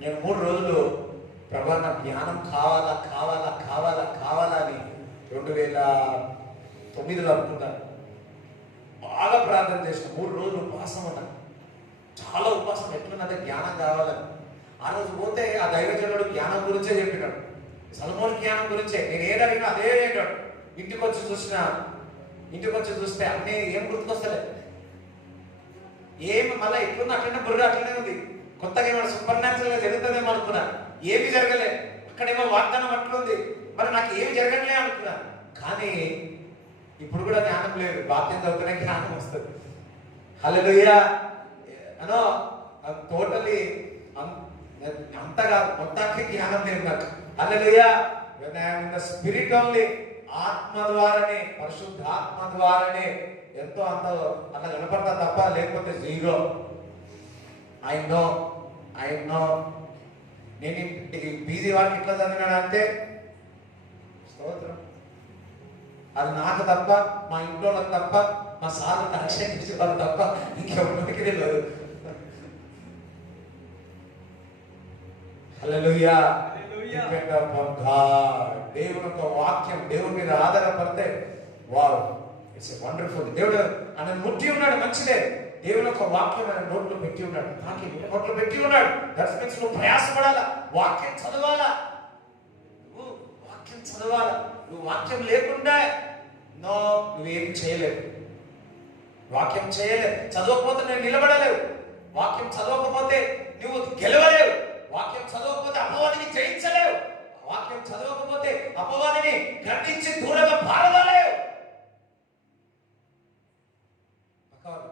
నేను 3 రోజులు ప్రభా నాకు జ్ఞానం కావాలా కావాలా కావాలా కావాలా అని 2009లో అనుకున్నాను. బాగా ప్రార్థన చేసిన 3 రోజులు ఉపవాసం అన్నా. చాలా ఉపవాసం. ఎట్లున్నదే జ్ఞానం కావాలని. ఆ రోజు పోతే ఆ దైవజనుడు జ్ఞానం గురించే చెప్పినాడు. సొలొమోను జ్ఞానం గురించే. నేను ఏదడిగినా అదే ఏంటాడు. ఇంటికి వచ్చి చూస్తే అన్నీ ఏం గుర్తుకొస్తలే. ఏమి మళ్ళీ ఎట్లుంది అట్లనే బుర్ర అట్లనే ఉంది. కొత్తగా ఏమైనా సూపర్ న్యాచురల్ గా జరుగుతుందేమో అనుకున్నా. ఏమి జరగలే. అక్కడేమో వాగ్దానం అట్లుంది. మరి నాకు ఏమి జరగలే అనుకున్నా. కానీ ఇప్పుడు కూడా జ్ఞానం లేదు. బాప్యం చదువుతూనే జ్ఞానం వస్తుంది. హల్లెలూయా. అనో టోటలీ అంతగా మొత్తానికి జ్ఞానం లేదు నాకు. హల్లెలూయా. స్పిరిట్ ఓన్లీ ఆత్మ ద్వారానే, పరిశుద్ధాత్మ ద్వారానే ఎంతో అంత అలా కనపడతా తప్ప లేకపోతే జీరో. ఐ నో నేను బీజీ వాడికి ఇట్లా చదివినాడు అంటే స్తోత్రం. అది నాకు తప్ప, మా ఇంట్లో తప్ప, మా సార్లు కరెక్షన్ ఇచ్చే వాళ్ళు తప్ప ఇంకెవరికి లేదు. హల్లెలూయా. Depend upon God. దేవుని యొక్క వాక్యం దేవుని మీద ఆధారపడితే వావ్, ఇట్స్ ఎ వండర్ఫుల్. దేవుడు ఆయన ముట్టి ఉన్నాడు, మంచిదే. దేవుని యొక్క వాక్యం ఆయన నోట్లో పెట్టి ఉన్నాడు, నాకు నోట్లో పెట్టి ఉన్నాడు. దట్స్ మీన్స్ నువ్వు ప్రయాసపడాలా, వాక్యం చదవాలా, నువ్వు వాక్యం చదవాలా. నువ్వు వాక్యం లేకుండా నువ్వేం చేయలేవు. వాక్యం చేయలేవు. చదవకపోతే నేను నిలబడలేవు. వాక్యం చదవకపోతే నువ్వు గెలవలేవు. వాక్యం చదవకపోతే అపవాదిని జయించలేవు. వాక్యం చదవకపోతే అపవాదిని ఖండించి దూరంగా పారదలేవు.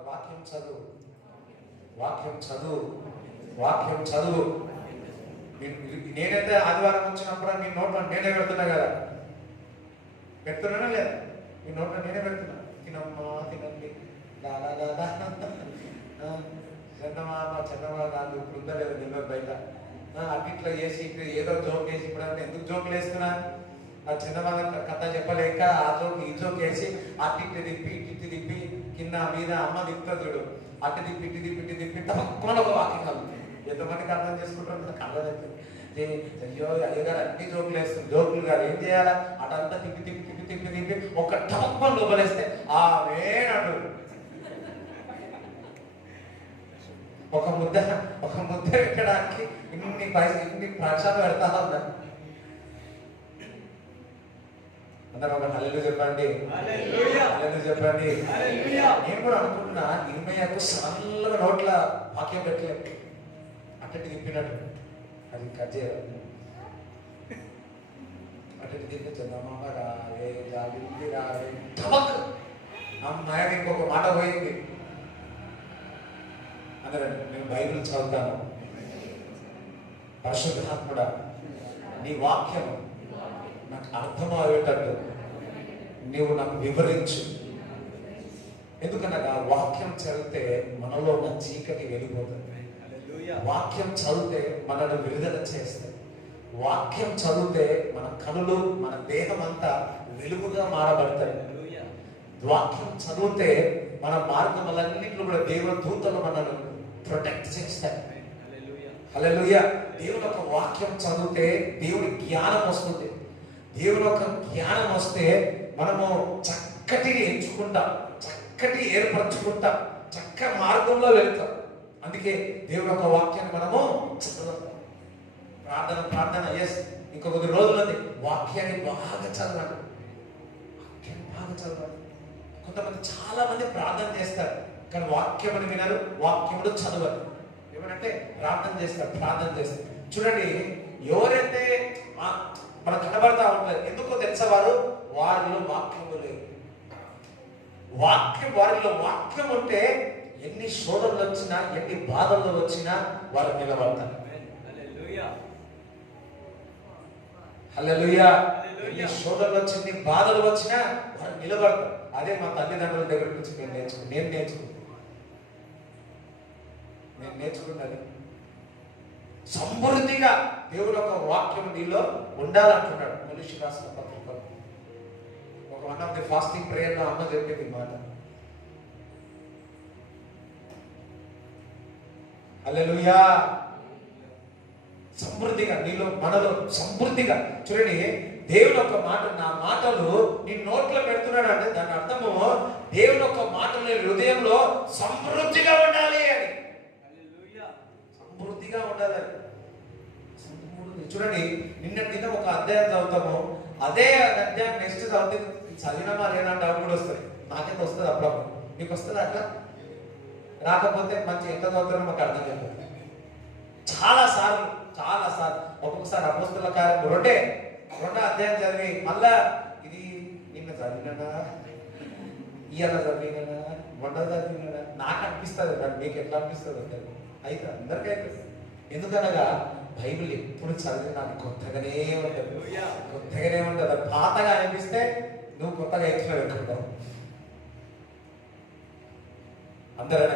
వాక్యం చదువు, వాక్యం చదువు, వాక్యం చదువు. నేనైతే ఆదివారం వచ్చినప్పుడు నీ నోట్లో నేనే పెడుతున్నా కదా, పెడుతున్నానా లేదా? నీ నోట్లో నేనే పెడుతున్నా. తినమ్మా తినండి, చందమా నాకు ఇప్పుడు ఉందా లేదా తెలియదు. బయట అట్లా చేసి ఇక్కడ ఏదో జోక్ వేసి, ఇప్పుడు అంటే ఎందుకు జోకులు వేస్తున్నా, ఆ చందమామ కథ చెప్పలేక ఆ జోక్ ఈ జోక్ వేసి అట్టి తిప్పి ఇట్టి తిప్పి కింద మీద అమ్మ తిప్పుతుంది చూడు, అట్టి తిప్పి ఇట్టి తిప్పి ఇట్టి తిప్పి తక్కువ ఒక వాక్యం కలుగుతుంది. ఎంతమందికి అర్థం చేసుకుంటారు? కలవలేదు. అయ్యో అయ్యగారు అన్ని జోకులు వేస్తుంది. జోకులు గారు ఏం చేయాలా, అటంతా తిప్పి తిప్పి తిప్పి తిప్పి తిప్పి ఒక టప్ప లోపలేస్తే ఆమెనడు ఒక ముద్ద పెట్టడానికి ఇన్ని పైసలు ఇన్ని ప్రచారం పెడతా ఉన్నారు. అందరూ ఒక హల్లెలూయా చెప్పండి, హల్లెలూయా చెప్పండి. నేను కూడా అనుకుంటున్నా, ఇర్మీయాకు సరళంగా నోట్ల వాక్యం పెట్టలేదు, అట్టటి తిప్పినట్టు. అది కట్ చేయాలి. అట్టటి తిప్పి చందమామ రావే జాబిల్లి రావే టవక్ అమ్మాయి ఇంకొక మాట పోయింది. అందరూ నేను బైబిల్ చదువుతాను, పరిశుద్ధాత్ముడా నీ వాక్యం నాకు అర్థం అయ్యేటట్టు నీవు నాకు వివరించు. ఎందుకనగా వాక్యం చదివితే మనలో ఉన్న చీకటి వెళ్ళిపోతుంది. వాక్యం చదివితే మనల్ని విడుదల చేస్తుంది. వాక్యం చదివితే మన కనులు, మన దేహం అంతా వెలుగుగా మారబడతాయి. వాక్యం చదివితే మన మార్గములన్నింటిలో కూడా దేవుని దూతలు మనల్ని ప్రొటెక్ట్ చేస్తాయి. హల్లెలూయా. దేవుని యొక్క వాక్యం చదివితే దేవుని జ్ఞానం వస్తుంది. దేవుని యొక్క జ్ఞానం వస్తే మనము చక్కటి ఎంచుకుంటాం, చక్కటి ఏర్పరచుకుంటాం, చక్క మార్గంలో వెళ్తాం. అందుకే దేవుని యొక్క వాక్యాన్ని మనము చదవాలి. ప్రార్థన ఎస్ ఇంకో కొద్ది రోజులది వాక్యాన్ని బాగా చదవాలి, వాక్యాన్ని బాగా చదవాలి. కొంతమంది చాలా మంది ప్రార్థన చేస్తారు కానీ వాక్యముని వినరు, వాక్యముడు చదవరు. ఏమనంటే ప్రార్థన చేస్తారు. చూడండి, ఎవరైతే మనకు కనబడతా ఉంటారు, ఎందుకో తెలుసా, వారిలో వాక్యము లేదు. వారిలో వాక్యం ఉంటే ఎన్ని శోధనలు వచ్చినా, ఎన్ని బాధలు వచ్చినా వారు నిలబడతారు. హల్లెలూయా. ఎన్ని శోధనలు వచ్చింది, బాధలు వచ్చినా వారు నిలబడతారు. అదే మా తల్లిదండ్రుల దగ్గర నుంచి నేను నేర్చుకున్నది. సమృద్ధిగా దేవుని యొక్క వాక్యం నీలో ఉండాలంటున్నాడు. కొలొస్సీయులకు రాసిన పత్రికలో ఒక one of the fasting prayer లో అమ్మ చెప్పింది మాట. హల్లెలూయా. సమృద్ధిగా నీలో, మనలో సమృద్ధిగా. చూడండి, దేవుని యొక్క మాట, నా మాటలు నీ నోట్లో పెడుతున్నాడు అంటే దాని అర్థము దేవుని యొక్క మాటలు నీ హృదయంలో సమృద్ధిగా ఉండాలి అని. సమృద్ధిగా ఉండాలి. చూడండి, నిన్న దిన ఒక అధ్యాయం చదువుతాము, అదే అధ్యాయం నెక్స్ట్ చదివితే చదివినమా లేదా డౌట్ కూడా వస్తుంది. నాకైతే వస్తుంది అప్పుడప్పుడు. మీకు వస్తుంది అట్లా? రాకపోతే మంచి ఎంత చదువుతారో మాకు అర్థం చెప్పండి. చాలా సార్లు ఒక్కొక్కసారి అపోస్తలుల కార్యం రెండో అధ్యాయం చదివి మళ్ళా ఇది నిన్న చదివినా, ఇవాళ చదివినా, మొన్న చదివినా నాకు అనిపిస్తుంది. మీకు ఎట్లా అనిపిస్తుంది? అయితే అందరికీ అయితే. ఎందుకనగా బైబిల్ ఎప్పుడు చదివినా నాకు కొత్తగానే ఉంటుంది, కొత్తగానే ఉంటుంది. అది పాతగా అనిపిస్తే నువ్వు కొత్తగా ఎక్స్ట్రా పెట్టుకుంటావు. అందరూ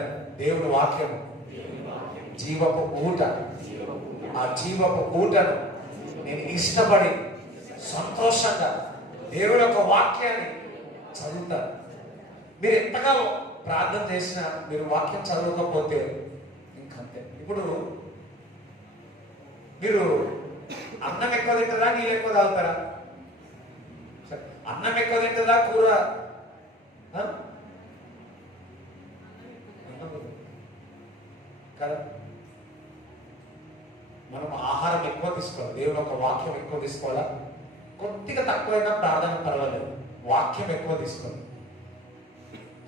దేవుని వాక్యం జీవపు ఊట. ఆ జీవపు ఊటను నేను ఇష్టపడి సంతోషంగా దేవుని యొక్క వాక్యాన్ని చదువుతాను. మీరు ఎంతగా ప్రార్థన చేసినా మీరు వాక్యం చదవకపోతే ఇంకంతే. ఇప్పుడు మీరు అన్నం ఎక్కువ తింటారా, నీళ్ళు ఎక్కువ తాగుతారా? అన్నం ఎక్కువ తింటారా, కూర? కదా, మనం ఆహారం ఎక్కువ తీసుకోవాలి, దేవుని యొక్క వాక్యం ఎక్కువ తీసుకోవాలా? కొద్దిగా తక్కువైనా ప్రార్థన పర్వాలేదు, వాక్యం ఎక్కువ తీసుకోవాలి.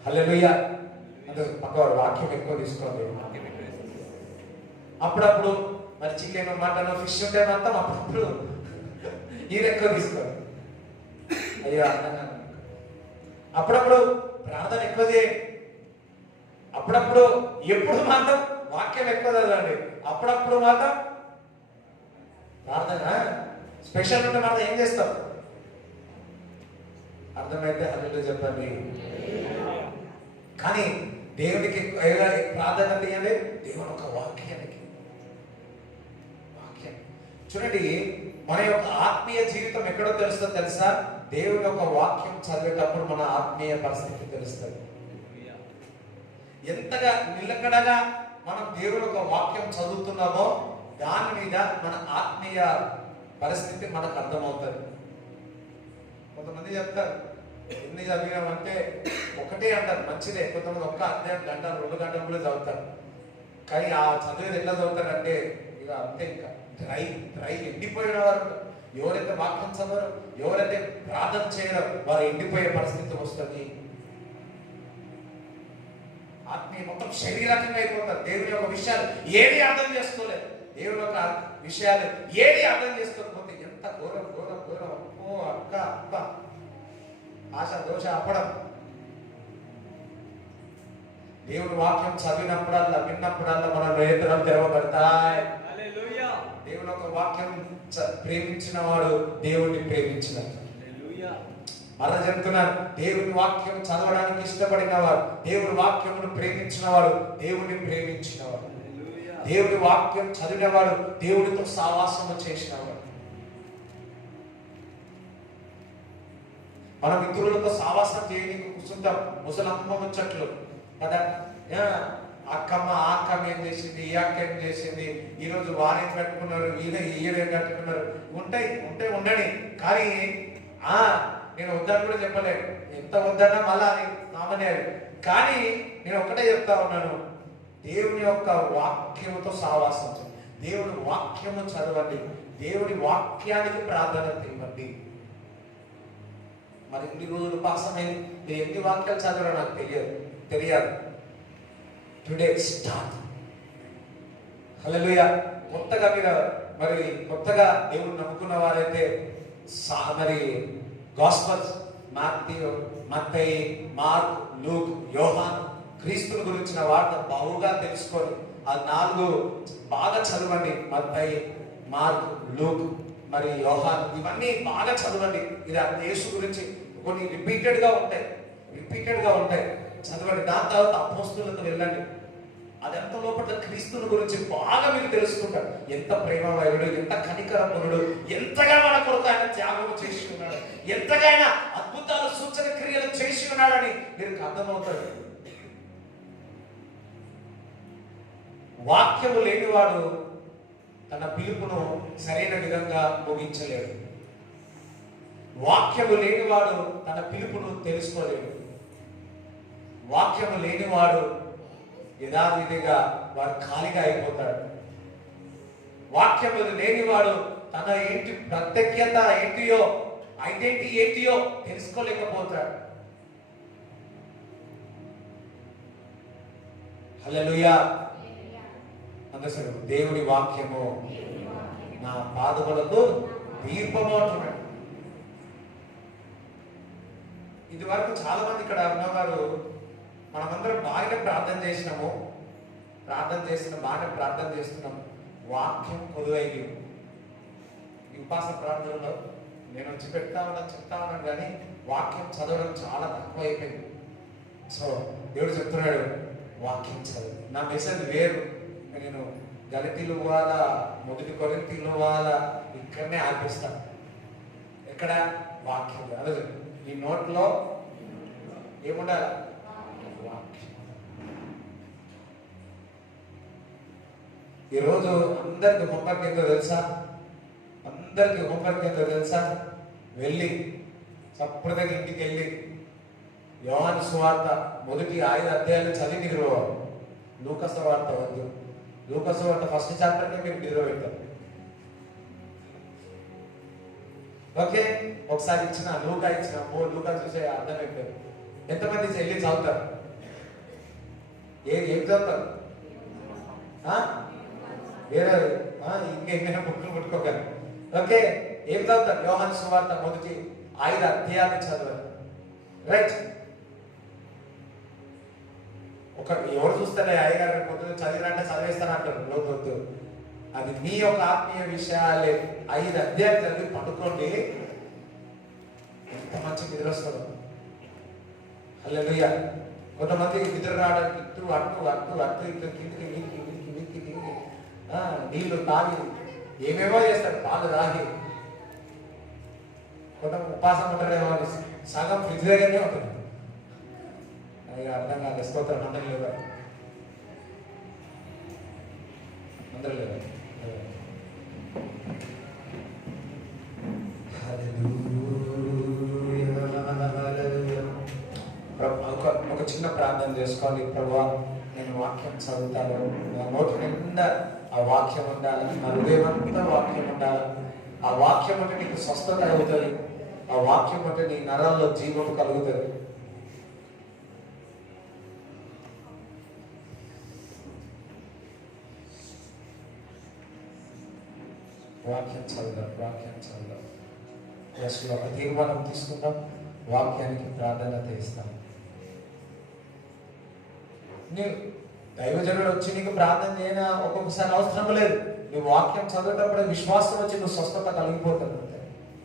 హల్లెలూయా. అంటే పక్కవాడు వాక్యం ఎక్కువ తీసుకోవాలి. అప్పుడప్పుడు మరి చికెన్, మటన్, ఫిష్ ఉంటే మాత్రం అప్పుడప్పుడు ఇది ఎక్కువ తీసుకోవాలి. అయ్యో అర్థంగా. అప్పుడప్పుడు ప్రార్థన ఎక్కువ చేయండి. అప్పుడప్పుడు ఎప్పుడు మాత్రం వాక్యం ఎక్కువ చదవండి. అప్పుడప్పుడు మాత్రం ప్రార్థన స్పెషల్ ఉంటే మాత్రం ఏం చేస్తాం? అర్థమైతే హల్లెలూయా చెప్పండి. కానీ దేవునికి ప్రాధాన్యత ఇవ్వండి, దేవుని ఒక వాక్యానికి. వాక్యం చూడండి, మన యొక్క ఆత్మీయ జీవితం ఎక్కడో తెలుస్తుందో తెలుసా? దేవుని యొక్క వాక్యం చదివేటప్పుడు మన ఆత్మీయ పరిస్థితి తెలుస్తుంది. ఎంతగా నిలకడగా మనం దేవుని యొక్క వాక్యం చదువుతున్నామో దాని మీద మన ఆత్మీయ పరిస్థితి మనకు అర్థమవుతుంది. కొంతమంది చెప్తారు ఎన్ని చదివామంటే ఒకటే అంటారు, మంచిదే. కొంతమంది ఒక్క అధ్యాయం గంట 2 గంటలు కూడా చదువుతారు. కానీ ఆ చదివేది ఎట్లా చదువుతారంటే ఇక అంతే, ఇంకా డ్రై ఎండిపోయిన వారు. ఎవరైతే వాక్యం చదవరు, ఎవరైతే ప్రార్థన చేయరో వారు ఎండిపోయే పరిస్థితి వస్తుంది. ఆత్మీయ మొత్తం శరీరకంగా అయిపోతారు. దేవుని యొక్క విషయాలు ఏది అర్థం చేసుకోలేదు, దేవుని యొక్క విషయాలు ఏది అర్థం చేసుకోకపోతే ఎంత ఘోరం ఘోరం ఘోరం. ఓ అక్క అక్క ఆశ దోష అప్పడం. దేవుని వాక్యం చదివినప్పుడల్లా, విన్నప్పుడల్లా మన నేత్రాలు తెరవబడతాయి. దేవుని యొక్క వాక్యం ప్రేమించిన వాడు దేవుణ్ణి ప్రేమించినట్టు. మరలా చెప్తున్నాను, దేవుని వాక్యం చదవడానికి ఇష్టపడిన వాడు, దేవుని వాక్యమును ప్రేమించిన వాడు దేవుణ్ణి ప్రేమించినవాడు. దేవుని వాక్యం చదివినవాడు దేవునితో సావాసము చేసినవాడు. మనం ఇతరులతో సావాసం చేయడానికి కూర్చుంటాం, ముసలమ్మ ముచ్చట్లు కదా. అక్కమ్మ ఆ అక్కమ్మ ఏం చేసింది, ఈ అక్క ఏం చేసింది, ఈరోజు వారేం కట్టుకున్నారు, ఈయనేం కట్టుకున్నారు. ఉంటే ఉండని. కానీ నేను వద్దని కూడా చెప్పలేను, ఎంత వద్దన్నా మళ్ళా అని నామనేయాలి. కానీ నేను ఒక్కటే చెప్తా ఉన్నాను, దేవుని యొక్క వాక్యముతో సావాసం చేయండి, దేవుని వాక్యము చదవండి, దేవుని వాక్యానికి ప్రాధాన్యత ఇవ్వండి. మరి ఇన్ని రోజులు పాసమైంది, మీరు ఎన్ని వాక్యాలు చదవరో నాకు తెలియదు. Today start. హల్లెలూయా. కొత్తగా మీరు మరి కొత్తగా దేవుడు నమ్ముకున్న వారైతే మరి గాస్పల్స్ మాథ్యూ, మత్తయి, మార్క్, లూక్, యోహాను క్రీస్తుని గురించిన వార్త బాగుగా తెలుసుకొని ఆ 4 బాగా చదవండి. మత్తయి, మార్క్, లూక్, మరి యోహాను, ఇవన్నీ బాగా చదవండి. ఇది యేసు గురించి కొన్ని రిపీటెడ్ గా ఉంటాయి చదవండి. దాని తర్వాత అపోస్తులతో వెళ్ళండి. అదంత లోపల క్రీస్తుని గురించి బాగా మీరు తెలుసుకుంటారు. ఎంత ప్రేమమయుడు, ఎంత కనికరమునుడు, ఎంతగా మన కొరకు ఆయన త్యాగం చేసి ఉన్నాడు, ఎంతగా ఆయన అద్భుతాలు సూచన క్రియలు చేసి ఉన్నాడని మీరు అర్థమవుతాడు. వాక్యము లేనివాడు తన పిలుపును సరైన విధంగా ముగించలేడు. వాక్యము లేనివాడు తన పిలుపును తెలుసుకోలేడు. వాక్యము లేనివాడు యథావిధిగా వాడు ఖాళీగా అయిపోతాడు. వాక్యము లేనివాడు తన ఏంటి ప్రత్యేకత ఏంటియో, ఐడెంటిటీ ఏంటియో తెలుసుకోలేకపోతాడు. హల్లెలూయా. అందుసరి దేవుని వాక్యము నా పాదములకు దీపము అంటున్నాడు. ఇది వరకు చాలా మంది ఇక్కడ ఉన్నవారు మనమందరం బాగా ప్రార్థన చేస్తున్నాము, బాగా ప్రార్థన చేస్తున్నాం. వాక్యం కొదువైంది. ఈ ఉపాస ప్రార్థనలో నేను వచ్చి చెప్తా ఉన్నాను కానీ వాక్యం చదవడం చాలా తక్కువ అయిపోయింది. సో దేవుడు చెప్తున్నాడు వాక్యం చదువు. నా మెసేజ్ వేరు. నేను గలతీలు పోవాలా, మొదటి కొరింథీలు పోవాలా, ఇక్కడనే ఆపిస్తాను. ఎక్కడ వాక్యం అదే ఈ నోట్లో ఏముండాలి? వాక్యం. ఈరోజు అందరికి హోంవర్క్ ఏంటో తెలుసా? అందరికి హోంవర్క్ ఏంటో తెలుసా? వెళ్ళి చప్పుడుగా ఇంటికి వెళ్ళి యోహాను సువార్త మొదటి 5 అధ్యాయాలు చదివి నిద్రపోవాలి. లూకా సువార్త వద్దు. లూకా సువార్త ఫస్ట్ చాప్టర్ని మీరు నిద్రపెట్టారు. ఓకే, ఒకసారి ఇచ్చిన లూకా లూకా చూసే అర్థమైపోయింది. ఎంతమంది చెల్లి చదువుతారు? ఏం చదువుతారు? వేరే ఇంకేమైనా బుక్లు ముట్టుకోగలరు. ఓకే, ఏం చదువుతారు? యోహాను సువార్త మొదటి 5 అధ్యాయాలు చదవాలి. రైట్. ఎవరు చూస్తారే అయ్యగారు పొద్దున చదివినంటే చదివేస్తానంటారు. వద్దు, అది మీ యొక్క ఆత్మీయ విషయాలే. 5 అధ్యాయాలు చదివి పడుకోండి, ఎంత మంచి నిద్ర వస్తుంది. హల్లెలూయా. కొంతమంది నిద్ర రావడానికి అట్టు ఇట్లా కిందికి నీళ్లు తాగి ఏమేమో చేస్తారు, పాలు తాగి. కొంత ఉపాసం ఉంటారేమో అని సగం ఫ్రిడ్జ్ దగ్గరనే ఉంటుంది. అది అర్థం కాదు. స్తోత్రం. అందరూ లేవు. ఒక చిన్న ప్రార్థన చేసుకోవాలి. ప్రభువా, నేను వాక్యం చదువుతాను, నా నోటి నిండా ఆ వాక్యం ఉండాలి, నా హృదయం అంతా వాక్యం ఉండాలి. ఆ వాక్యం అంటే నీకు స్వస్థత కలుగుతుంది. ఆ వాక్యం అంటే నీ నరాల్లో జీవం కలుగుతుంది. వాక్యం చదువుదాం. ఎస్లో ఒక తీర్మానం తీసుకుందాం. వాక్యానికి ప్రాధాన్యత ఇస్తాం. నీవు దైవజనుడు వచ్చి నీకు ప్రార్థన చేయనా ఒక్కొక్కసారి అవసరం లేదు. నువ్వు వాక్యం చదివేటప్పుడు విశ్వాసం వచ్చి నువ్వు స్వస్థత కలిగిపోతుంది.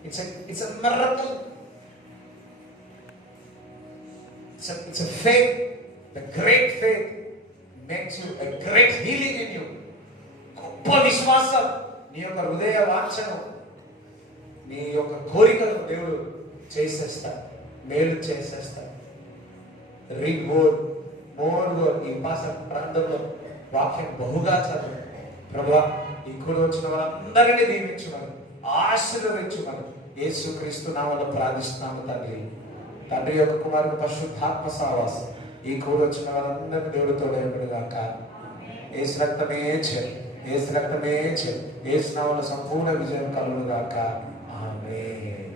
It's a miracle. It's a faith. The great faith makes you a great healing in you. గొప్ప విశ్వాసం నీ యొక్క హృదయ వాంఛను, నీ యొక్క కోరికలను దేవుడు చేసేస్తాడు, మేలు చేసేస్తాడు. Read word, more word. ఈ ఉపాసన ప్రాంతంలో వాక్యం బహుగా చదువు. ప్రభువా, ఈ కూడి వచ్చిన వాళ్ళందరినీ దీవించుమని, ఆశీర్వదించుమని యేసుక్రీస్తు నామములో ప్రార్థిస్తున్నాము తండ్రి. తండ్రి యొక్క కుమారుడు పరిశుద్ధాత్మ సహవాసం ఈ కూడి వచ్చిన వాళ్ళందరినీ దేవుడు తోడేయుడు గాక. యేసు రక్తమే చేరు, యేసు రక్తమే చేరు, యేసు నామములో సంపూర్ణ విజయం కలుగును గాక. ఆమేన్.